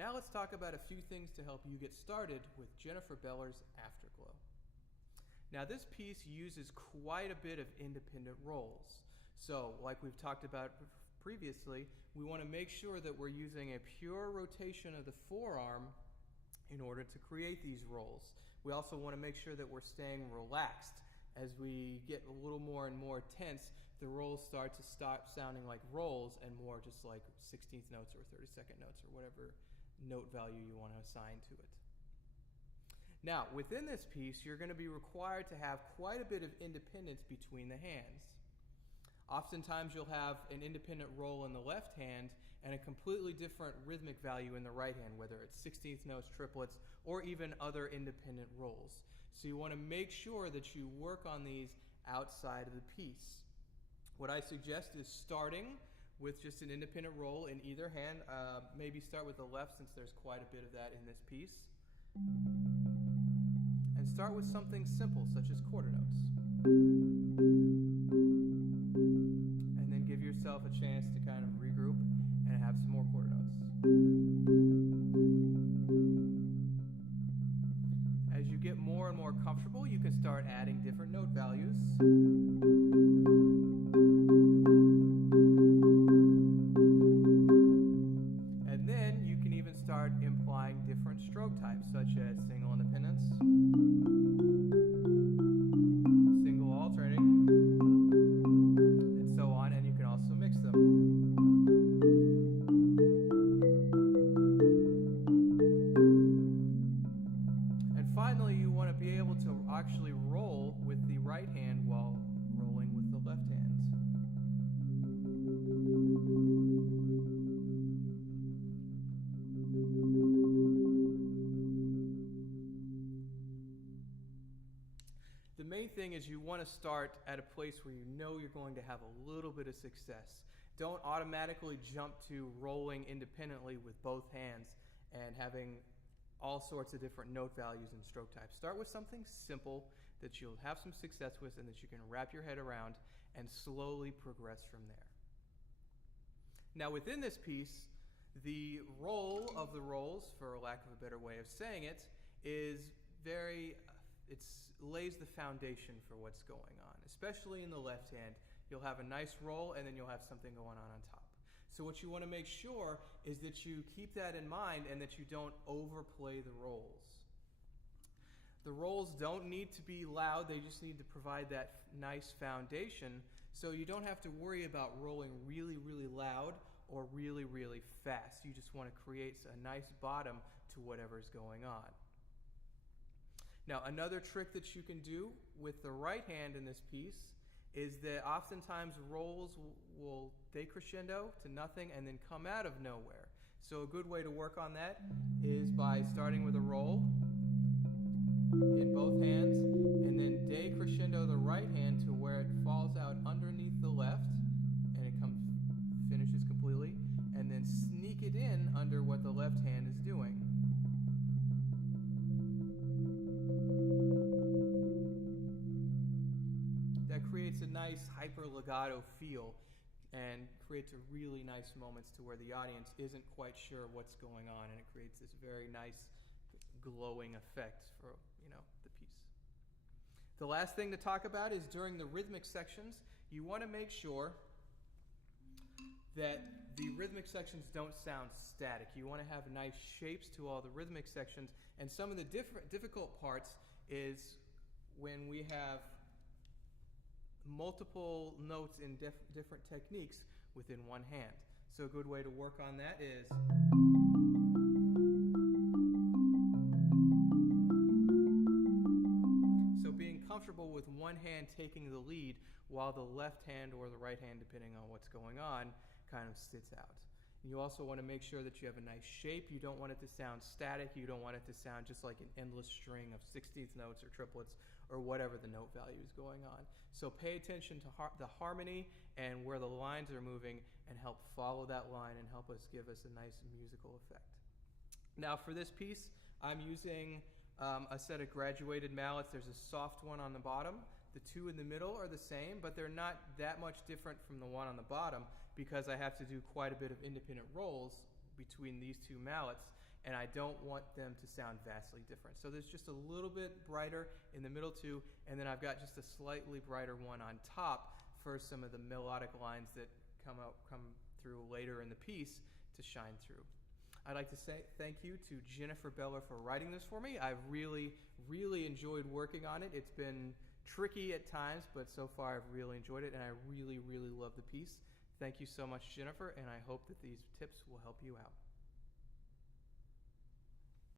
Now let's talk about a few things to help you get started with Jennifer Bellor's Afterglow. Now this piece uses quite a bit of independent rolls. So like we've talked about previously, we want to make sure that we're using a pure rotation of the forearm in order to create these rolls. We also want to make sure that we're staying relaxed. As we get a little more and more tense, the rolls start to stop sounding like rolls and more just like 16th notes or 32nd notes or whatever note value you want to assign to it. Now, within this piece, you're going to be required to have quite a bit of independence between the hands. Oftentimes, you'll have an independent roll in the left hand and a completely different rhythmic value in the right hand, whether it's 16th notes, triplets, or even other independent rolls. So you want to make sure that you work on these outside of the piece. What I suggest is starting with just an independent roll in either hand. Maybe start with the left since there's quite a bit of that in this piece. And start with something simple such as quarter notes. And then give yourself a chance to kind of regroup and have some more quarter notes. As you get more and more comfortable, you can start adding different note values. And then you can even start implying different stroke types, such as single independence, single alternating, and so on, and you can also mix them. And finally, you want to be able to actually roll with the right hand while rolling with the left hand. The main thing is you want to start at a place where you know you're going to have a little bit of success. Don't automatically jump to rolling independently with both hands and having all sorts of different note values and stroke types. Start with something simple that you'll have some success with and that you can wrap your head around and slowly progress from there. Now within this piece, the roll of the rolls, for lack of a better way of saying it, is it lays the foundation for what's going on. Especially in the left hand, you'll have a nice roll and then you'll have something going on top. So what you want to make sure is that you keep that in mind and that you don't overplay the rolls. The rolls don't need to be loud, they just need to provide that nice foundation, so you don't have to worry about rolling really, really loud or really, really fast. You just want to create a nice bottom to whatever's going on. Now, another trick that you can do with the right hand in this piece is that oftentimes rolls will decrescendo to nothing and then come out of nowhere. So a good way to work on that is by starting with a roll in both hands and then decrescendo the right hand to where it falls out underneath the left and it finishes completely, and then sneak it in under what the left hand is doing. That creates a nice hyper legato feel and creates a really nice moments to where the audience isn't quite sure what's going on, and it creates this very nice glowing effect for the piece. The last thing to talk about is during the rhythmic sections, you want to make sure that the rhythmic sections don't sound static. You want to have nice shapes to all the rhythmic sections, and some of the difficult parts is when we have multiple notes in different techniques within one hand. So a good way to work on that is being comfortable with one hand taking the lead while the left hand or the right hand, depending on what's going on, kind of sits out. You also want to make sure that you have a nice shape. You don't want it to sound static. You don't want it to sound just like an endless string of 16th notes or triplets or whatever the note value is going on. So pay attention to the harmony and where the lines are moving and help follow that line and help us give us a nice musical effect. Now for this piece, I'm using a set of graduated mallets. There's a soft one on the bottom. The two in the middle are the same, but they're not that much different from the one on the bottom because I have to do quite a bit of independent rolls between these two mallets and I don't want them to sound vastly different. So there's just a little bit brighter in the middle too, and then I've got just a slightly brighter one on top for some of the melodic lines that come through later in the piece to shine through. I'd like to say thank you to Jennifer Bellor for writing this for me. I've really, really enjoyed working on it. It's been tricky at times, but so far I've really enjoyed it, and I really, really love the piece. Thank you so much, Jennifer, and I hope that these tips will help you out.